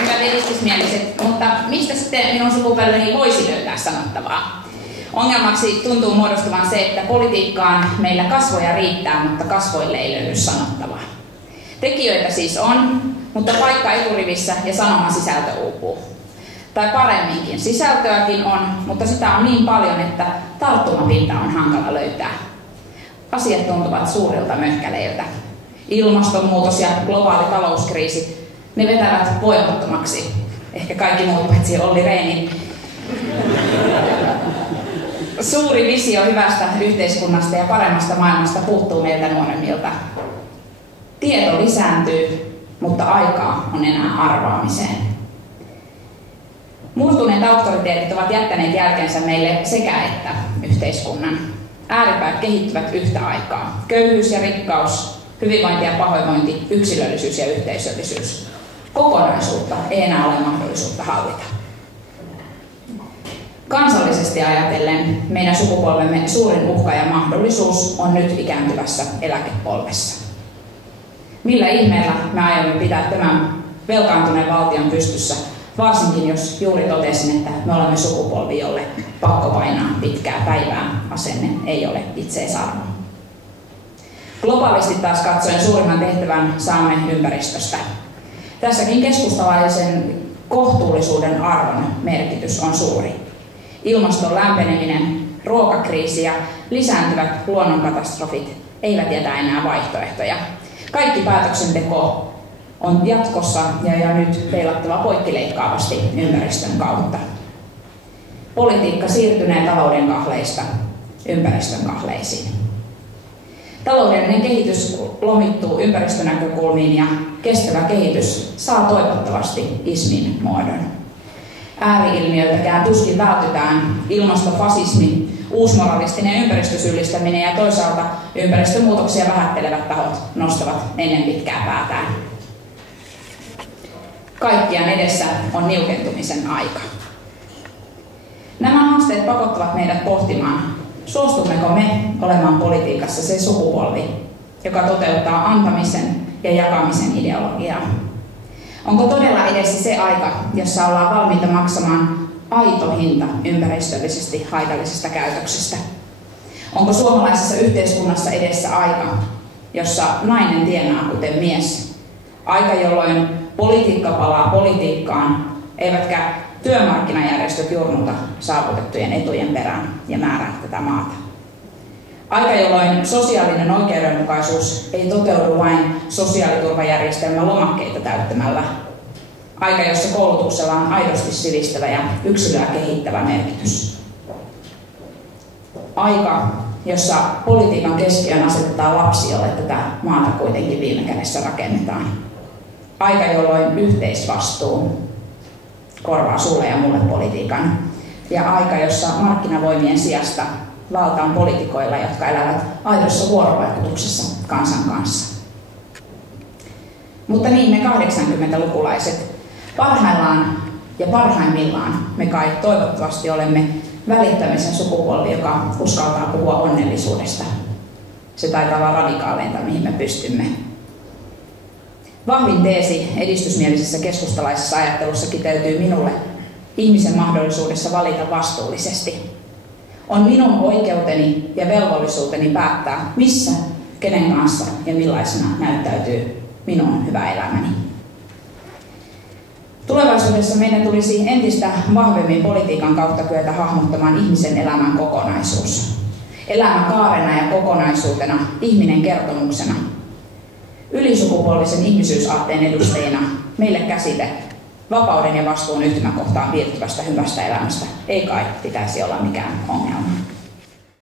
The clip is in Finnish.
hyvät edistysmieliset, mutta mistä sitten minun sukupolveni voisi löytää sanottavaa? Ongelmaksi tuntuu muodostuvan se, että politiikkaan meillä kasvoja riittää, mutta kasvoille ei löydy sanottavaa. Tekijöitä siis on, mutta paikka eturivissä ja sanoman sisältö uupuu. Tai paremminkin, sisältöäkin on, mutta sitä on niin paljon, että tarttumapinta on hankala löytää. Asiat tuntuvat suurilta möhkäleiltä. Ilmastonmuutos ja globaali talouskriisi, ne vetävät voimattomaksi. Ehkä kaikki muut paitsi Olli Rehnin. Suuri visio hyvästä yhteiskunnasta ja paremmasta maailmasta puuttuu meiltä nuoremmilta. Tieto lisääntyy, mutta aikaa on enää arvaamiseen. Murtuneet auktoriteetit ovat jättäneet jälkeensä meille sekä että yhteiskunnan. Ääripäät kehittyvät yhtä aikaa. Köyhyys ja rikkaus, hyvinvointi ja pahoinvointi, yksilöllisyys ja yhteisöllisyys. Kokonaisuutta ei enää ole mahdollisuutta hallita. Kansallisesti ajatellen meidän sukupolvemme suurin uhka ja mahdollisuus on nyt ikääntyvässä eläkepolvessa. Millä ihmeellä me aiomme pitää tämän velkaantuneen valtion pystyssä, varsinkin jos juuri totesin, että me olemme sukupolvi, jolle pakko painaa pitkää päivää asenne ei ole itseisarvo. Globaalisti taas katsoen suurimman tehtävän saamme ympäristöstä. Tässäkin keskustalaisen kohtuullisuuden arvon merkitys on suuri. Ilmaston lämpeneminen, ruokakriisi ja lisääntyvät luonnonkatastrofit eivät jätä enää vaihtoehtoja. Kaikki päätöksenteko on jatkossa ja nyt peilattava poikkileikkaavasti ympäristön kautta. Politiikka siirtynee talouden kahleista ympäristön kahleisiin. Taloudellinen kehitys lomittuu ympäristönäkökulmiin ja kestävä kehitys saa toivottavasti ismin muodon. Ääri-ilmiöiltäkään tuskin vältytään. Ilmastofasismi, uusmoralistinen ympäristösyyllistäminen ja toisaalta ympäristömuutoksia vähättelevät tahot nostavat ennen pitkää päätään. Kaikkiaan edessä on niukentumisen aika. Nämä haasteet pakottavat meidät pohtimaan, suostummeko me olemaan politiikassa se sukupolvi, joka toteuttaa antamisen ja jakamisen ideologiaa. Onko todella edessä se aika, jossa ollaan valmiita maksamaan aito hinta ympäristöllisesti haitallisesta käytöksestä? Onko suomalaisessa yhteiskunnassa edessä aika, jossa nainen tienaa kuten mies? Aika, jolloin politiikka palaa politiikkaan, eivätkä työmarkkinajärjestöt jurnuta saavutettujen etujen perään ja määrää tätä maata. Aika, jolloin sosiaalinen oikeudenmukaisuus ei toteudu vain sosiaaliturvajärjestelmän lomakkeita täyttämällä. Aika, jossa koulutuksella on aidosti sivistävä ja yksilöä kehittävä merkitys. Aika, jossa politiikan keskiöön asetetaan lapsi, jolle tätä maata kuitenkin viime kädessä rakennetaan. Aika, jolloin yhteisvastuu korvaa sulle ja mulle politiikan. Ja aika, jossa markkinavoimien sijasta valta on poliitikoilla, jotka elävät aidossa vuorovaikutuksessa kansan kanssa. Mutta niin me 80-lukulaiset, parhaillaan ja parhaimmillaan me kai toivottavasti olemme välittämisen sukupolvi, joka uskaltaa puhua onnellisuudesta. Se taitaa olla radikaaleinta, mihin me pystymme. Vahvin teesi edistysmielisessä keskustalaisessa ajattelussa kiteytyy minulle ihmisen mahdollisuudessa valita vastuullisesti. On minun oikeuteni ja velvollisuuteni päättää, missä, kenen kanssa ja millaisena näyttäytyy minun hyvä elämäni. Tulevaisuudessa meidän tulisi entistä vahvemmin politiikan kautta kyetä hahmottamaan ihmisen elämän kokonaisuus. Elämä kaarena ja kokonaisuutena, ihminen kertomuksena. Ylisukupolvisen ihmisyysaatteen edustajina meille käsite vapauden ja vastuun yhtymäkohtaan viirtyvästä hyvästä elämästä ei kai pitäisi olla mikään ongelma.